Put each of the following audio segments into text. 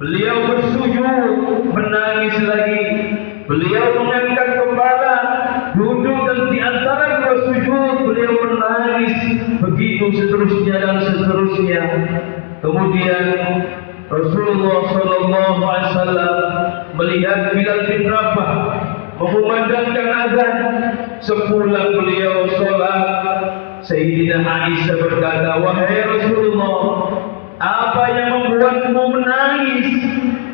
Beliau bersujud, menangis lagi. Beliau mengangkat kepala, duduk dan di antara dua sujud beliau menangis. Begitu seterusnya dan seterusnya. Kemudian Rasulullah Sallallahu Alaihi Wasallam melihat Bilal bin Rabah mengumandangkan azan. Sepulang beliau sholat, Sayyidina Aisyah berkata, "Wahai Rasulullah, apa yang membuatmu menangis?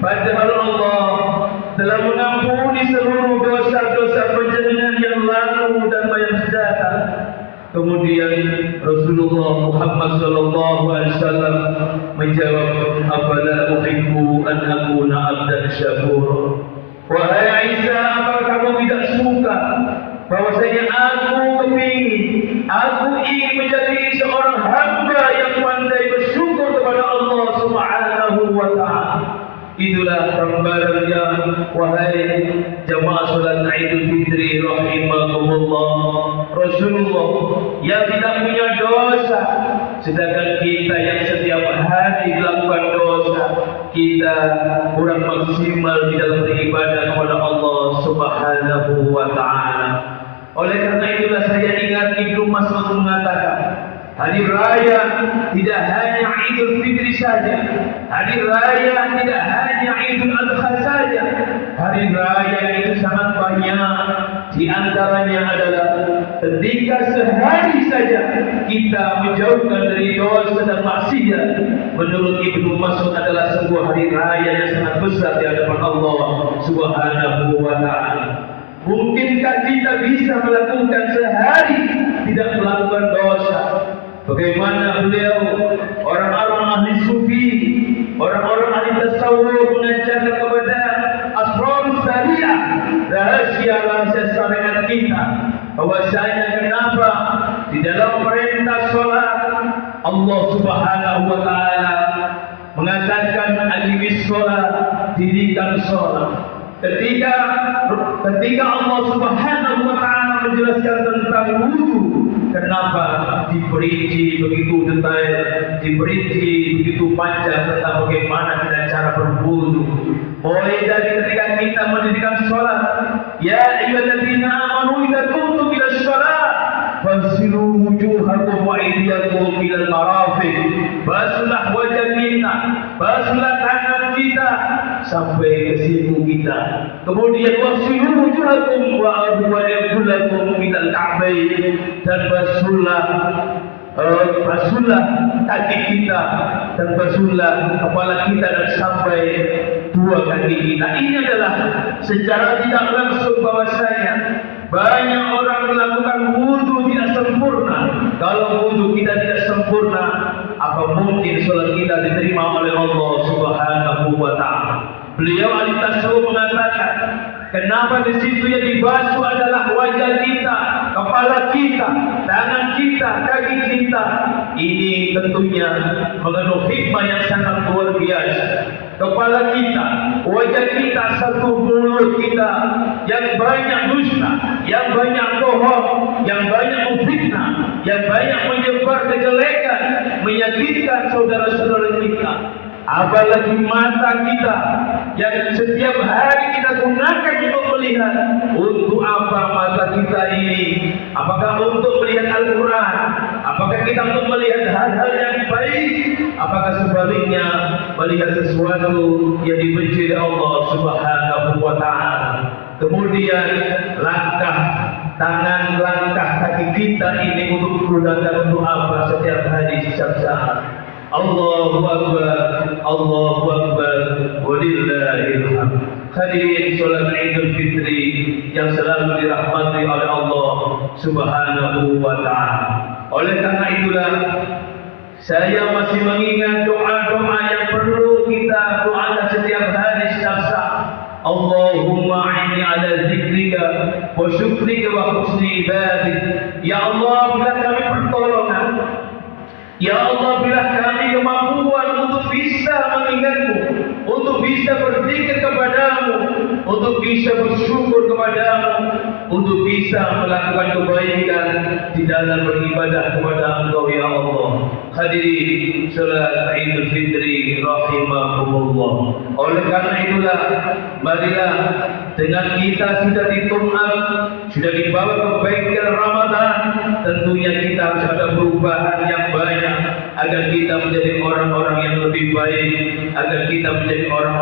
Padahal Allah telah mengampuni seluruh dosa-dosa panjenengan yang lalu dan yang datang." Kemudian Rasulullah Muhammad sallallahu alaihi wasallam menjawab, "Afala uhibbu an akuna 'abdan syakura?" Wahai Aisyah, apakah kamu tidak suka bahwasanya aku ingin menjadi seorang hamba yang pandai bersyukur kepada Allah Subhanahu wa taala. Itulah gambarannya, wahai jamaah salat Idul Fitri rahimakumullah. Rasulullah yang tidak punya dosa, sedangkan kita yang setiap hari melakukan dosa, kita kurang maksimal di dalam beribadah kepada Allah Subhanahu wa taala. Oleh karena itulah saya ingat Ibnu Mas'ud mengatakan, hari raya tidak hanya Idul Fitri saja, hari raya tidak hanya Idul Adha saja. Hari raya itu sangat banyak. Di antaranya adalah ketika sehari saja kita menjauhkan dari dosa dan maksiat, menurut Ibnu Mas'ud adalah sebuah hari raya yang sangat besar di hadapan Allah Subhanahu wa taala. Mungkinkah kita bisa melakukan sehari tidak melakukan dosa? Bagaimana beliau, orang-orang ahli sufi, orang-orang ahli tasawuf mengajarkan kepada asrarus syariah, rahasia-rahasia syariat kita, bahwasanya kenapa di dalam perintah salat Allah Subhanahu wa taala mengatakan aqimis shalah, dirikan salat. Ketika Allah Subhanahu wa taala menjelaskan tentang wudu, kenapa diperinci begitu detail, diperinci begitu panjang tentang bagaimana kita cara berwudu. Mulai dari ketika kita mendirikan salat, ya ayyuhalladzina amanu idza qumtum ila shalah fagsilu wujuhakum wa aydiyakum ila al-marafiq. Basuhlah wajah kita, basuhlah tangan kita sampai ke siku kita. Kemudian wagsilu wujuhakum wa arjulakum ila al-ka'bayn, dan basuhlah kaki kita dan basuhlah kepala kita dan sampai dua kaki kita. Ini adalah secara tidak langsung bahwasanya banyak orang melakukan wudu tidak sempurna. Kalau wudu kita tidak sempurna, apa mungkin salat kita diterima oleh Allah Subhanahu wa taala? Beliau ahli tasawuf mengatakan, kenapa di situ yang dibasuh adalah wajah kita, kepala kita, tangan kita, kaki kita. Ini tentunya mengandung hikmah yang sangat luar biasa. Kepala kita, wajah kita, satu mulut kita yang banyak dusta, yang banyak bohong, yang banyak memfitnah, yang banyak menyebar kejelekan, menyakitkan saudara-saudara kita. Apalagi mata kita yang setiap hari kita gunakan untuk melihat. Untuk apa mata kita ini? Apakah untuk melihat Al-Quran? Apakah kita untuk melihat hal-hal yang baik? Apakah sebaliknya melihat sesuatu yang dibenci oleh Allah Subhanahu wa taala? Kemudian langkah tangan, langkah kaki kita ini untuk menggunakan untuk apa setiap hari, setiap saat? Allahu Akbar, Allahu Akbar, walillahil hamd. Hadirin salat Idul Fitri yang selalu dirahmati oleh Allah Subhanahu wa taala. Oleh karena itulah saya masih mengingat doa-doa yang perlu kita doakan setiap hari, setiap saat. Allahumma a'inni ala zikrika wa syukrika wa husni ibadik. Ya Allah, berilah kami pertolongan. Ya Allah, berilah kami kemampuan untuk bisa mengingatmu, untuk bisa berzikir kepadamu, untuk bisa bersyukur kepadamu, untuk bisa melakukan kebaikan di dalam beribadah kepada Engkau ya Allah. Hadirin salat Idul Fitri rahimakumullah. Oleh karena itulah, marilah dengan kita sudah ditumap, sudah dibawa ke baitul Ramadan, tentunya kita harus ada perubahan yang banyak agar kita menjadi orang-orang yang lebih baik, agar kita menjadi orang-orang